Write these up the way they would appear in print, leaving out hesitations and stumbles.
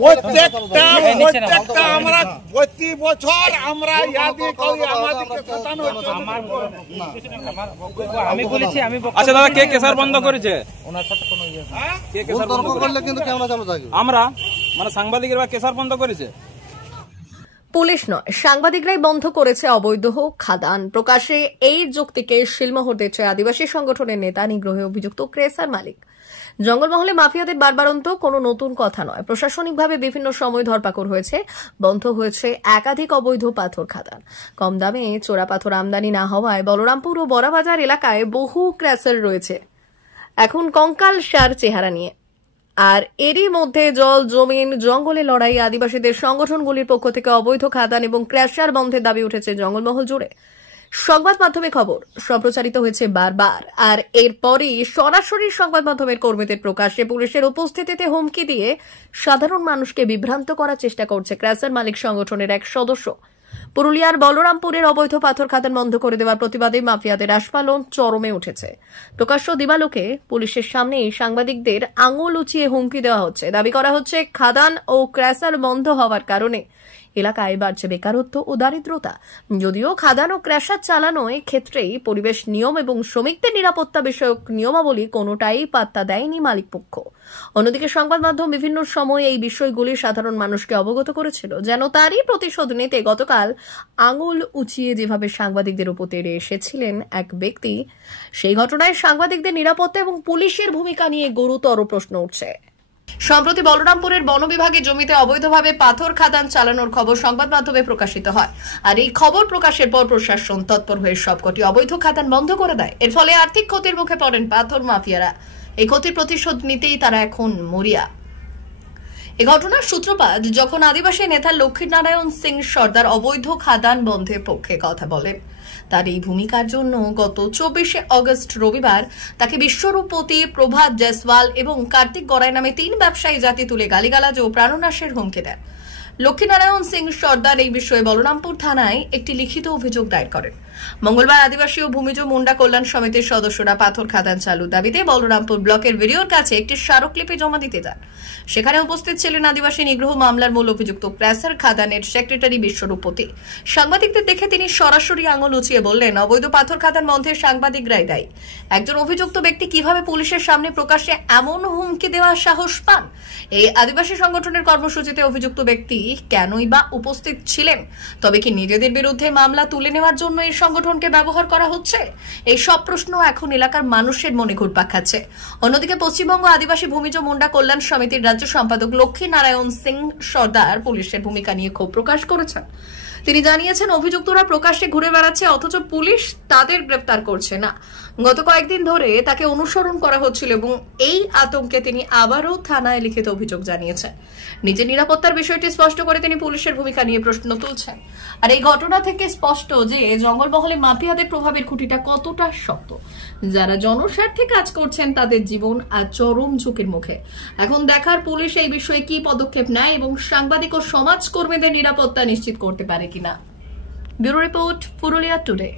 প্রত্যেকটা আমরা প্রতি বছর আমরা আমি বলেছি আমি আচ্ছা দাদা কে কেসার বন্ধ করেছে ওনার সাথে কোনো কে কেসার বন্ধ করলে কিন্তু ক্যামেরা চালু থাকবে আমরা মানে সাংবাদিকরা কেসার বন্ধ করেছে পুলিশ নয় সাংবাদিকরাই বন্ধ করেছে অবৈধ খাদান প্রকাশে এই যুক্তিকে শিলমোহর দিচ্ছে আদিবাসী সংগঠনের নেতা নিগ্রহে অভিযুক্ত ক্রেসার মালিক জঙ্গলমহলে মাফিয়াদের বারবারন্ত কোনো নতুন কথা নয় প্রশাসনিকভাবে বিভিন্ন সময় ধরপাকড় হয়েছে বন্ধ হয়েছে একাধিক অবৈধ পাথর খাদান কম দামে চোরা পাথর আমদানি না হওয়ায় বলরামপুর ও বড়বাজার এলাকায় বহু ক্র্যাসার রয়েছে এখন কঙ্কালসার চেহারা নিয়ে আর এরই মধ্যে জল জমিন জঙ্গলে লড়াই আদিবাসীদের সংগঠনগুলির পক্ষ থেকে অবৈধ খাদান এবং ক্র্যাশার বন্ধের দাবি উঠেছে জঙ্গলমহল জুড়ে সংবাদ মাধ্যমে খবর সম্প্রচারিত হয়েছে বারবার আর এরপরই সরাসরি সংবাদ মাধ্যমের কর্মীদের প্রকাশ্যে পুলিশের উপস্থিতিতে হুমকি দিয়ে সাধারণ মানুষকে বিভ্রান্ত করার চেষ্টা করছে ক্র্যাশার মালিক সংগঠনের এক সদস্য পুরুলিয়ার বলরামপুরের অবৈধ পাথর খাদান বন্ধ করে দেওয়ার প্রতিবাদে মাফিয়াদের আস্ফালন চরমে উঠেছে প্রকাশ্য দিবালোকে পুলিশের সামনেই সাংবাদিকদের আঙুল উঁচিয়ে হুমকি দেওয়া হচ্ছে দাবি করা হচ্ছে খাদান ও ক্র্যাশার বন্ধ হওয়ার কারণে এলাকায় বাড়ছে বেকারত্ব ও দারিদ্রতা যদিও খাদান ও ক্র্যাশার চালানোর ক্ষেত্রেই পরিবেশ নিয়ম এবং শ্রমিকদের নিরাপত্তা বিষয়ক নিয়মাবলী কোনোটাই পাত্তা দেয়নি মালিকপক্ষ অন্যদিকে সংবাদ মাধ্যম বিভিন্ন সময় এই বিষয়গুলি সাধারণ মানুষকে অবগত করেছিল যেন তারই প্রতিশোধ নিতে গতকাল আঙুল উঁচিয়ে যেভাবে সাংবাদিকদের উপর তেড়ে এসেছিলেন এক ব্যক্তি সেই ঘটনায় সাংবাদিকদের নিরাপত্তা এবং পুলিশের ভূমিকা নিয়ে গুরুতর প্রশ্ন উঠছে সম্প্রতি বলরামপুরের বন বিভাগের জমিতে অবৈধভাবে পাথর খাদান চালানোর খবর সংবাদ মাধ্যমে প্রকাশিত হয় আর এই খবর প্রকাশের পর প্রশাসন তৎপর হয়ে সবকটি অবৈধ খাদান বন্ধ করে দেয় এর ফলে আর্থিক ক্ষতির মুখে পড়েন পাথর মাফিয়ারা এই ক্ষতির প্রতিশোধ নিতেই তারা এখন মরিয়া এই ঘটনার সূত্রপাত যখন আদিবাসী নেতা লক্ষ্মীনারায়ণ সিং সর্দার অবৈধ খাদান বন্ধের পক্ষে কথা বলেন তার এই ভূমিকার জন্য গত 24শে অগস্ট রবিবার তাকে বিশ্বরূপপতি প্রভাত জয়সওয়াল এবং কার্তিক গড়াই নামে 3 ব্যবসায়ী জাতি তুলে গালিগালাজ ও প্রাণনাশের হুমকি দেন লক্ষ্মীনারায়ণ সিং সর্দার এই বিষয়ে বলরামপুর থানায় একটি লিখিত অভিযোগ দায়ের করেন মঙ্গলবার আদিবাসী ও ভূমিজ মুন্ডা কল্যাণ সমিতির সদস্যরা পাথর খাদান চালুর দাবিতে বলরামপুর ব্লকের ভিডিওর কাছে একটি স্মারকলিপি জমা দিতে যান সেখানে উপস্থিত ছিলেন আদিবাসী নিগ্রহ মামলার মূল অভিযুক্ত ক্র্যাশার খাদানের সেক্রেটারি বিশ্বরূপপতি সাংবাদিকদের দেখে তিনি সরাসরি আঙুল উঁচিয়ে বললেন অবৈধ পাথর খাদান বন্ধে সাংবাদিকরাই দায়ী একজন অভিযুক্ত ব্যক্তি কিভাবে পুলিশের সামনে প্রকাশ্যে এমন হুমকি দেওয়ার সাহস পান এই আদিবাসী সংগঠনের কর্মসূচিতে অভিযুক্ত ব্যক্তি কেনই বা উপস্থিত ছিলেন তবে কি নিজেদের বিরুদ্ধে মামলা তুলে নেওয়ার জন্য এই সংগঠনকে ব্যবহার করা হচ্ছে এই সব প্রশ্ন এখন এলাকার মানুষের মনে ঘুরপাক খাচ্ছে অন্যদিকে পশ্চিমবঙ্গ আদিবাসী ভূমিজ মুন্ডা কল্যাণ সমিতির রাজ্য সম্পাদক লক্ষ্মীনারায়ণ সিং সর্দার পুলিশের ভূমিকা নিয়ে ক্ষোভ প্রকাশ করেছেন তিনি জানিয়েছেন অভিযুক্তরা প্রকাশ্যে ঘুরে বেড়াচ্ছে অথচ পুলিশ তাদের গ্রেফতার করছে না গত কয়েকদিন ধরে তাকে অনুসরণ করা হচ্ছিল এবং এই আতঙ্কে তিনি আবারও থানায় লিখিত অভিযোগ জানিয়েছেন নিজের নিরাপত্তার বিষয়টি স্পষ্ট করে তিনি পুলিশের ভূমিকা নিয়ে প্রশ্ন তুলছেন আর এই ঘটনা থেকে স্পষ্ট যে জঙ্গলমহলে মাফিয়াদের প্রভাবের খুঁটিটা কতটা শক্ত যারা জনস্বার্থে কাজ করছেন তাদের জীবন আর চরম ঝুঁকির মুখে এখন দেখার পুলিশ এই বিষয়ে কি পদক্ষেপ নেয় এবং সাংবাদিক ও সমাজকর্মীদের নিরাপত্তা নিশ্চিত করতে পারে কিনা ব্যুরো রিপোর্ট পুরুলিয়া টুডে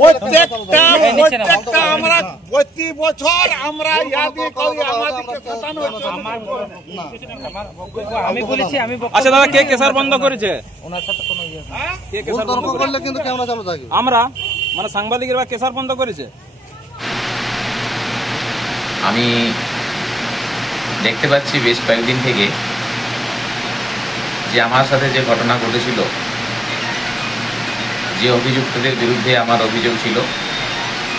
প্রত্যেকটা আমরা প্রতি বছর আমরা আমি বলেছি আমি আচ্ছা দাদা কে কেসার বন্ধ করেছে ওনার সাথে কোনো কে কেসার বন্ধ করলে কিন্তু ক্যামেরা চালু থাকবে আমরা মানে সাংবাদিকরা কেসার বন্ধ করেছে আমি দেখতে পাচ্ছি বেশ কয়েকদিন থেকে যে আমার সাথে যে ঘটনা ঘটেছিল যে অভিযুক্তদের বিরুদ্ধে আমার অভিযোগ ছিল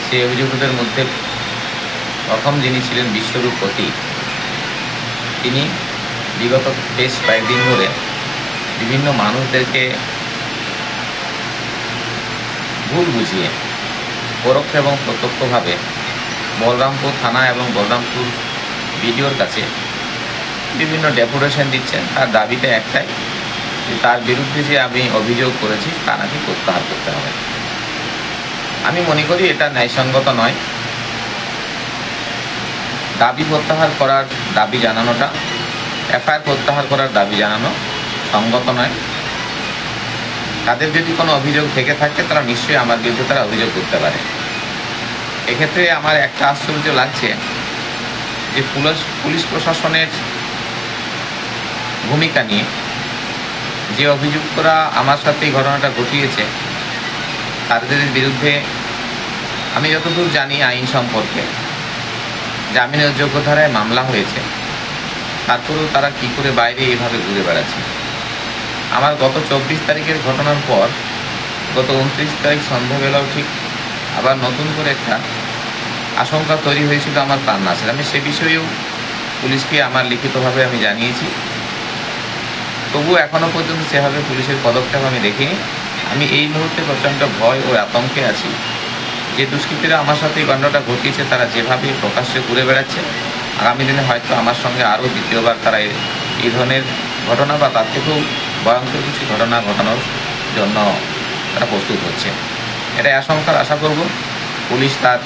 সেই অভিযুক্তদের মধ্যে প্রথম যিনি ছিলেন বিশ্বরূপপতি তিনি বিগত বেশ কয়েকদিন ধরে বিভিন্ন মানুষদেরকে ভুল বুঝিয়ে পরোক্ষ এবং প্রত্যক্ষভাবে বলরামপুর থানা এবং বলরামপুর ভিডিওর কাছে বিভিন্ন ডেপুটেশন দিচ্ছেন তার দাবিটা একটাই যে তার বিরুদ্ধে যে আমি অভিযোগ করেছি তা নাকি প্রত্যাহার করতে হবে। আমি মনে করি এটা ন্যায়সঙ্গত নয়। দাবি প্রত্যাহার করার দাবি জানানোটা, এফআইআর প্রত্যাহার করার দাবি জানানো সঙ্গত নয়। তাদের যদি কোনো অভিযোগ থেকে থাকে তারা নিশ্চয়ই আমার বিরুদ্ধে তারা অভিযোগ করতে পারে। এক্ষেত্রে আমার একটা আশ্চর্য লাগছে যে পুলিশ প্রশাসনের ভূমিকা নিয়ে যে অভিযুক্তরা আমার সাথে এই ঘটনাটা ঘটিয়েছে তাদের বিরুদ্ধে আমি যতদূর জানি আইন সম্পর্কে জামিনের যোগ্য ধারায় মামলা হয়েছে, তারপরেও তারা কি করে বাইরে এইভাবে ঘুরে বেড়াচ্ছে। আমার গত 24 তারিখের ঘটনার পর গত 29 তারিখ সন্ধ্যাবেলাও ঠিক আবার নতুন করে একটা আশঙ্কা তৈরি হয়েছিল আমার প্রাণনাশের। আমি সে বিষয়েও পুলিশকে আমার লিখিতভাবে আমি জানিয়েছি, তবুও এখনও পর্যন্ত সেভাবে পুলিশের পদক্ষেপ আমি দেখিনি। আমি এই মুহূর্তে প্রচণ্ড ভয় ও আতঙ্কে আছি যে দুষ্কৃতীরা আমার সাথে এই কাণ্ডটা ঘটিয়েছে তারা যেভাবে প্রকাশ্যে ঘুরে বেড়াচ্ছে, আগামী দিনে হয়তো আমার সঙ্গে আরও দ্বিতীয়বার তারা এই ধরনের ঘটনা বা তার থেকেও ভয়ঙ্কর কিছু ঘটনা ঘটানোর জন্য তারা প্রস্তুত হচ্ছে। এটাই আশা করব পুলিশ তার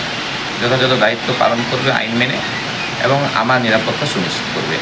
যথাযথ দায়িত্ব পালন করবে আইন মেনে এবং আমার নিরাপত্তা সুনিশ্চিত করবে।